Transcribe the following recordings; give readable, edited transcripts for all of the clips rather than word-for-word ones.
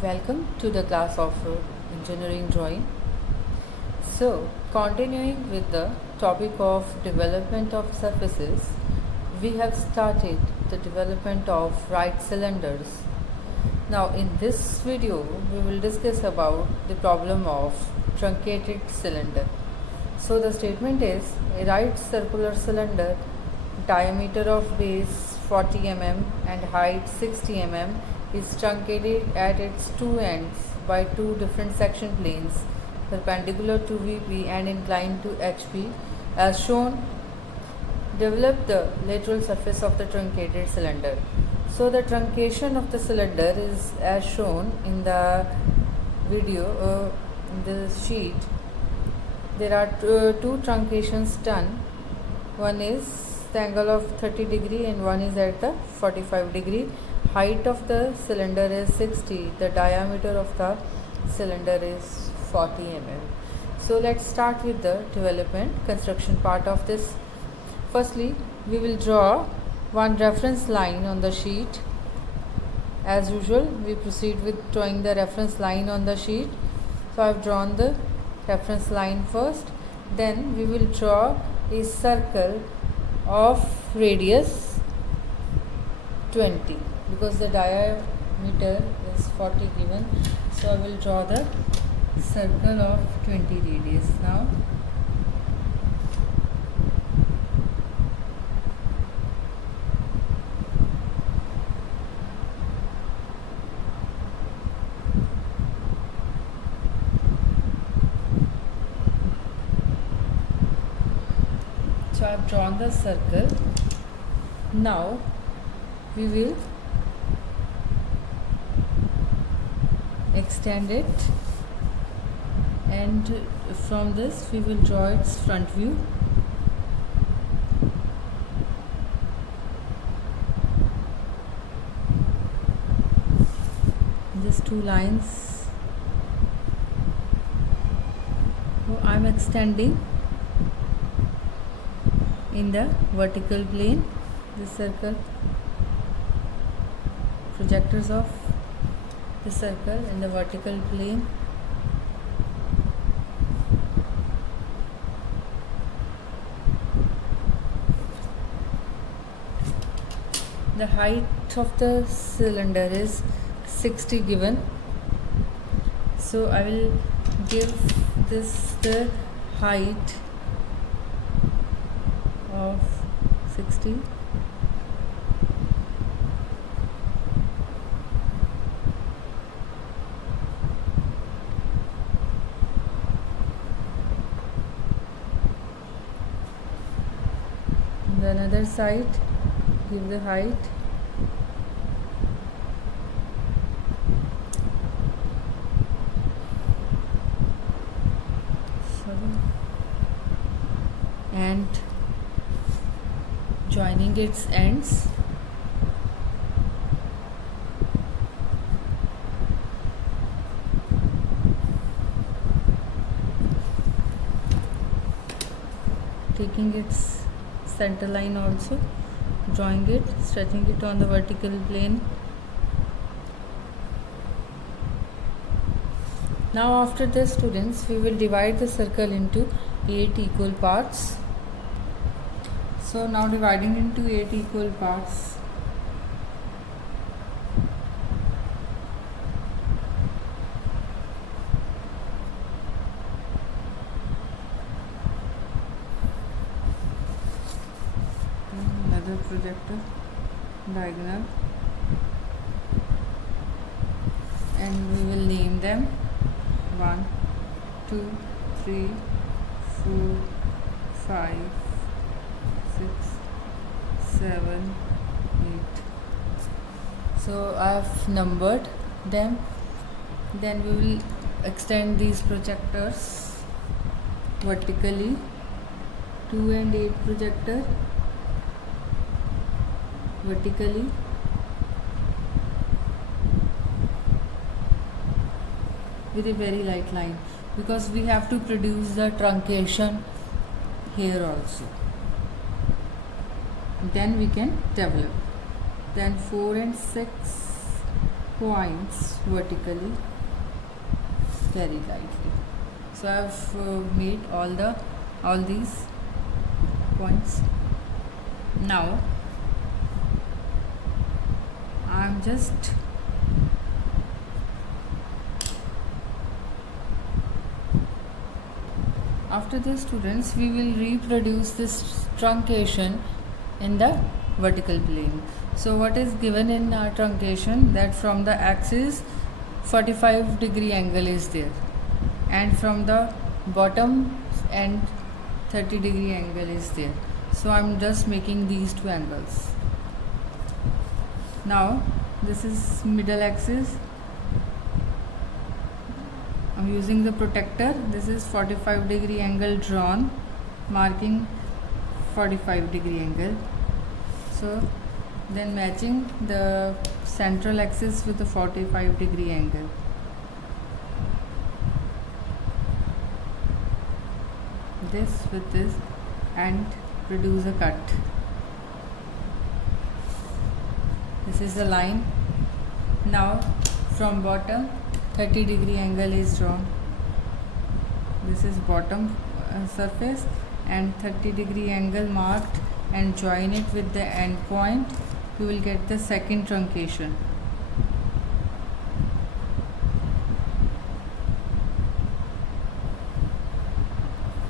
Welcome to the class of engineering drawing. So, continuing with the topic of development of surfaces, we have started the development of right cylinders. Now, in this video, we will discuss about the problem of truncated cylinder. So, the statement is a right circular cylinder, diameter of base 40 mm and height 60 mm is truncated at its two ends by two different section planes perpendicular to VP and inclined to HP as shown. Develop the lateral surface of the truncated cylinder. So the truncation of the cylinder is as shown in the video, in the sheet. There are two truncations done. One is the angle of 30 degree and one is at the 45 degree. Height of the cylinder is 60. The diameter of the cylinder is 40 mm. So let's start with the development construction part of this. Firstly, we will draw one reference line on the sheet. As usual, we proceed with drawing the reference line on the sheet. So I have drawn the reference line first. Then we will draw a circle of radius 20 because the diameter is 40 given. So I will draw the circle of 20 radius now. So I have drawn the circle. Now we will extend it, and from this we will draw its front view. Just two lines. So I am extending in the vertical plane the circle, projectors of the circle in the vertical plane. The height of the cylinder is 60 given, so I will give this the height of 60. On the another side, give the height. And joining its ends. Taking its center line also, drawing it, stretching it on the vertical plane. Now after this, students, we will divide the circle into 8 equal parts. So now dividing into 8 equal parts. Another projector, diagonal, and we will name them 1, 2, 3, 4, 5, 6, 7, 8. So I have numbered them. Then we will extend these projectors vertically. 2 and 8 projector vertically. With a very light line, because we have to produce the truncation here also. Then we can develop. Then 4 and 6 points vertically very lightly. So I've made all these points. Now I'm just after this, students, we will reproduce this truncation in the vertical plane. So what is given in our truncation, that from the axis 45-degree angle is there, and from the bottom end 30-degree angle is there. So I'm just making these two angles. Now this is middle axis. I'm using the protector. This is 45-degree angle drawn, marking 45-degree angle. So then matching the central axis with the 45-degree angle. This with this, and produce a cut. This is the line. Now from bottom 30-degree angle is drawn. This is bottom surface, and 30-degree angle marked, and join it with the end point. You will get the second truncation.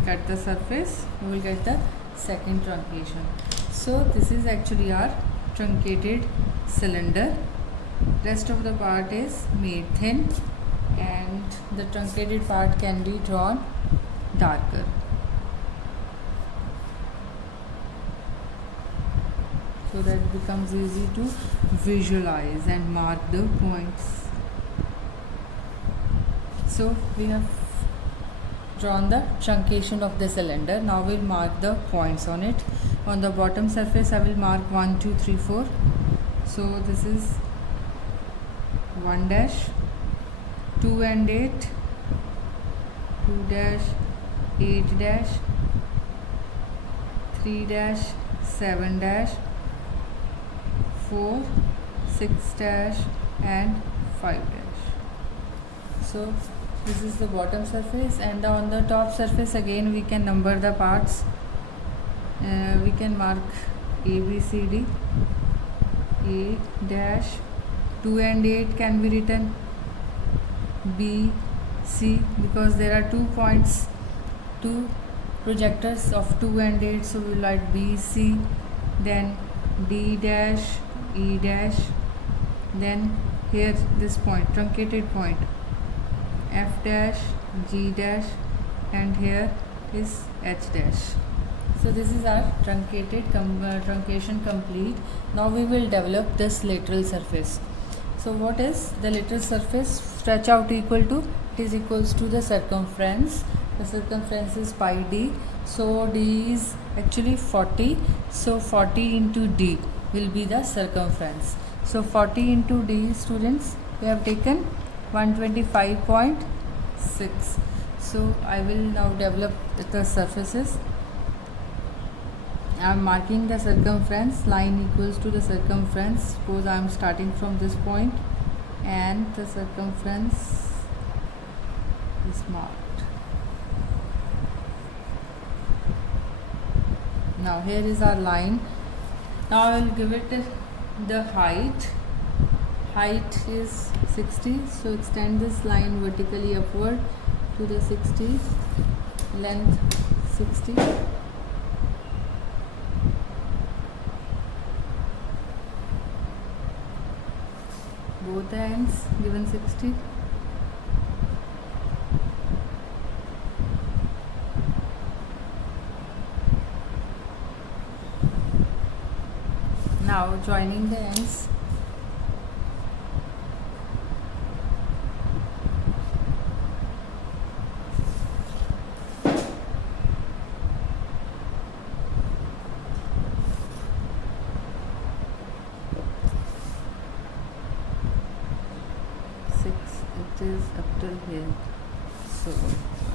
Cut the surface, you will get the second truncation. So this is actually our truncated cylinder. Rest of the part is made thin, and the truncated part can be drawn darker. So that it becomes easy to visualize and mark the points. So we have drawn the truncation of the cylinder. Now we'll mark the points on it. On the bottom surface I will mark 1, 2, 3, 4. So this is 1 dash, 2 and 8, 2 dash, 8 dash, 3 dash, 7 dash, 4, 6 dash, and 5 dash. So this is the bottom surface, and on the top surface again we can number the parts. We can mark A, B, C, D. A dash, 2 and 8 can be written B, C, because there are 2 points, 2 projectors of 2 and 8, so we will write B, C, then D dash, E dash, then here this point, truncated point, F dash, G dash, and here is H dash. So this is our truncation complete. Now we will develop this lateral surface. So what is the lateral surface? Stretch out equal to, it is equals to the circumference. The circumference is pi d. So d is actually 40. So 40 into d will be the circumference. So 40 into d, students, we have taken 125.6. So I will now develop the surfaces. I am marking the circumference. Line equals to the circumference. Suppose I am starting from this point, and the circumference is marked. Now here is our line. Now I will give it the height. Height is 60, so extend this line vertically upward to the 60. Length 60. Both ends given 60. Now joining the ends. It is up till here, so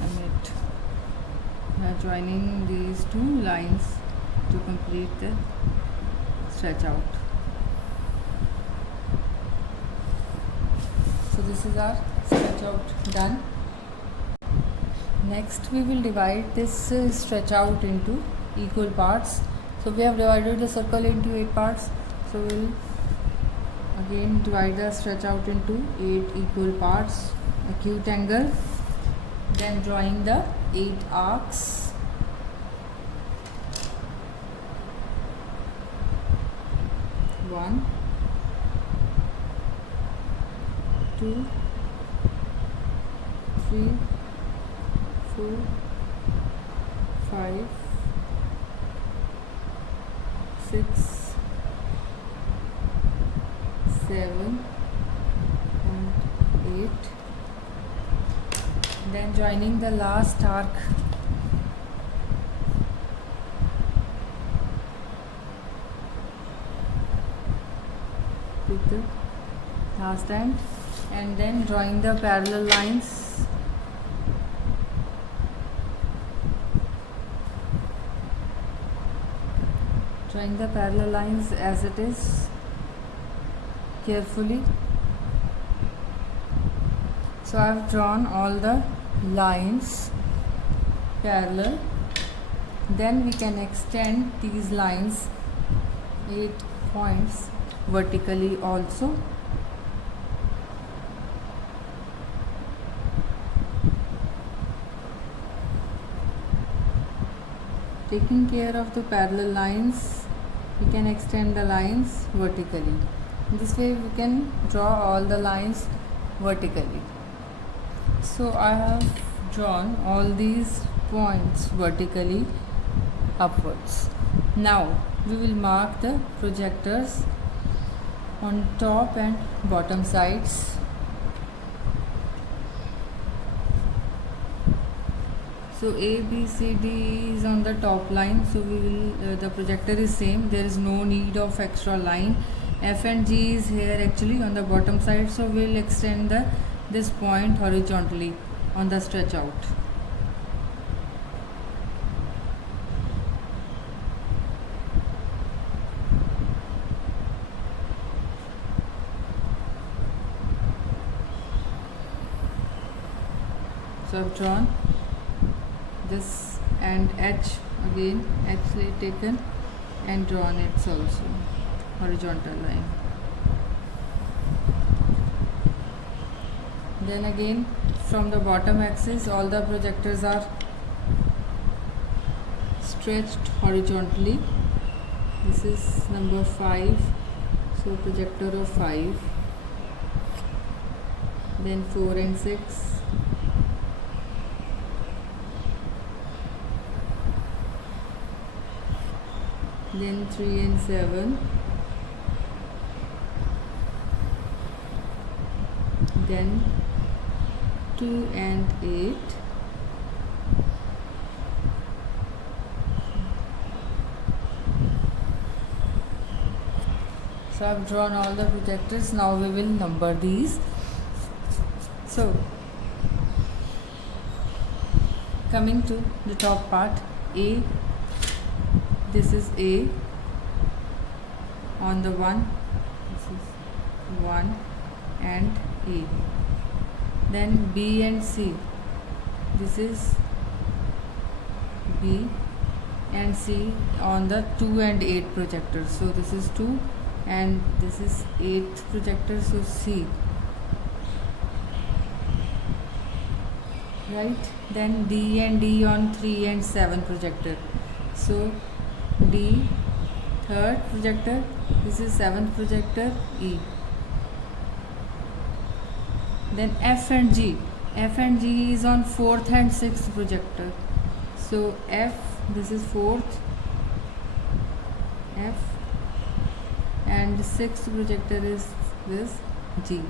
I'm now joining these two lines to complete the stretch out. this is our stretch out done. Next we will divide this stretch out into equal parts. So we have divided the circle into 8 parts. So we will again divide the stretch out into 8 equal parts, acute angle, then drawing the 8 arcs. One, 2, 3, 4, 5, 6, 7 and 8. Then joining the last arc with the last end, and then drawing the parallel lines. Drawing the parallel lines as it is carefully. So I have drawn all the lines parallel. Then we can extend these lines 8 points vertically also. Taking care of the parallel lines, we can extend the lines vertically. This way we can draw all the lines vertically. So I have drawn all these points vertically upwards. Now we will mark the projectors on top and bottom sides. So A, B, C, D is on the top line. So we will the projector is same. There is no need of extra line. F and G is here actually on the bottom side. So we will extend this point horizontally on the stretch out. So I have drawn this and H again, H taken and drawn it also horizontal line. Then again from the bottom axis all the projectors are stretched horizontally. This is number 5, so projector of 5, then 4 and 6, then 3 and 7, then 2 and 8, so I have drawn all the projectors. Now we will number these. So coming to the top part, A, this is A on the 1, this is 1 and A. Then B and C, this is B and C on the 2 and 8 projectors. So this is 2 and this is 8 projector, so C, right? Then D and D on 3 and 7 projector. So D, third projector, this is 7th projector, E. Then F and G. F and G is on 4th and 6th projector. So F, this is 4th, F, and 6th projector is this G.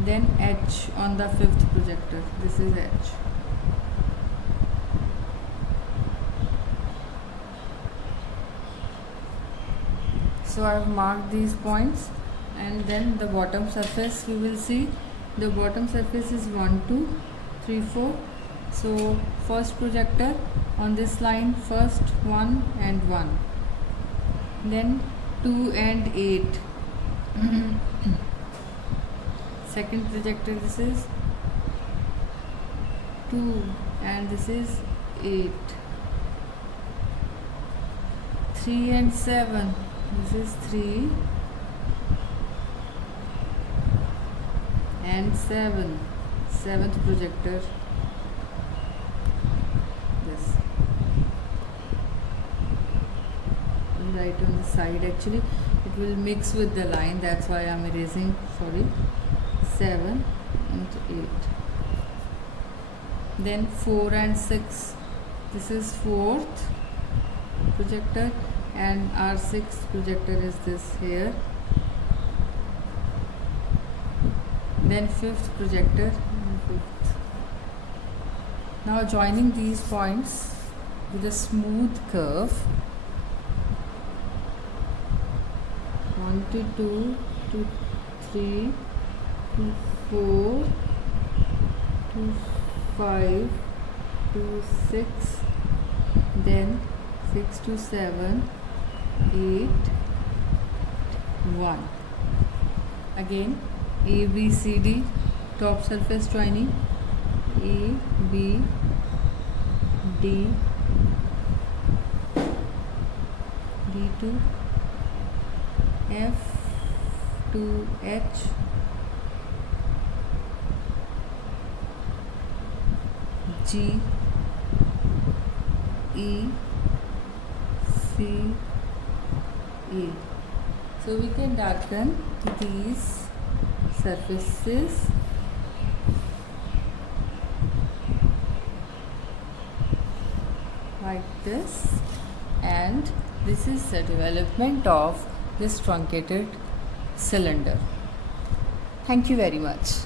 Then H on the 5th projector, this is H. So I have marked these points, and then the bottom surface we will see. The bottom surface is 1, 2, 3, 4. So first projector on this line, first 1 and 1, then 2 and 8. second projector, this is 2 and this is 8. 3 and 7, this is 3 and 7, seventh projector, this. Right on the side, actually it will mix with the line, that's why I am erasing, sorry. 7 and 8. Then 4 and 6, this is fourth projector and our sixth projector is this here. Then fifth projector, fifth. Now joining these points with a smooth curve, 1 to 2 to 3 to 4 to 5 to 6, then 6 to 7, 8, 1. Again A, B, C, D, top surface joining, A, B, D, D to F to H, G, E, C, E. So we can darken these surfaces like this, and this is the development of this truncated cylinder. Thank you very much.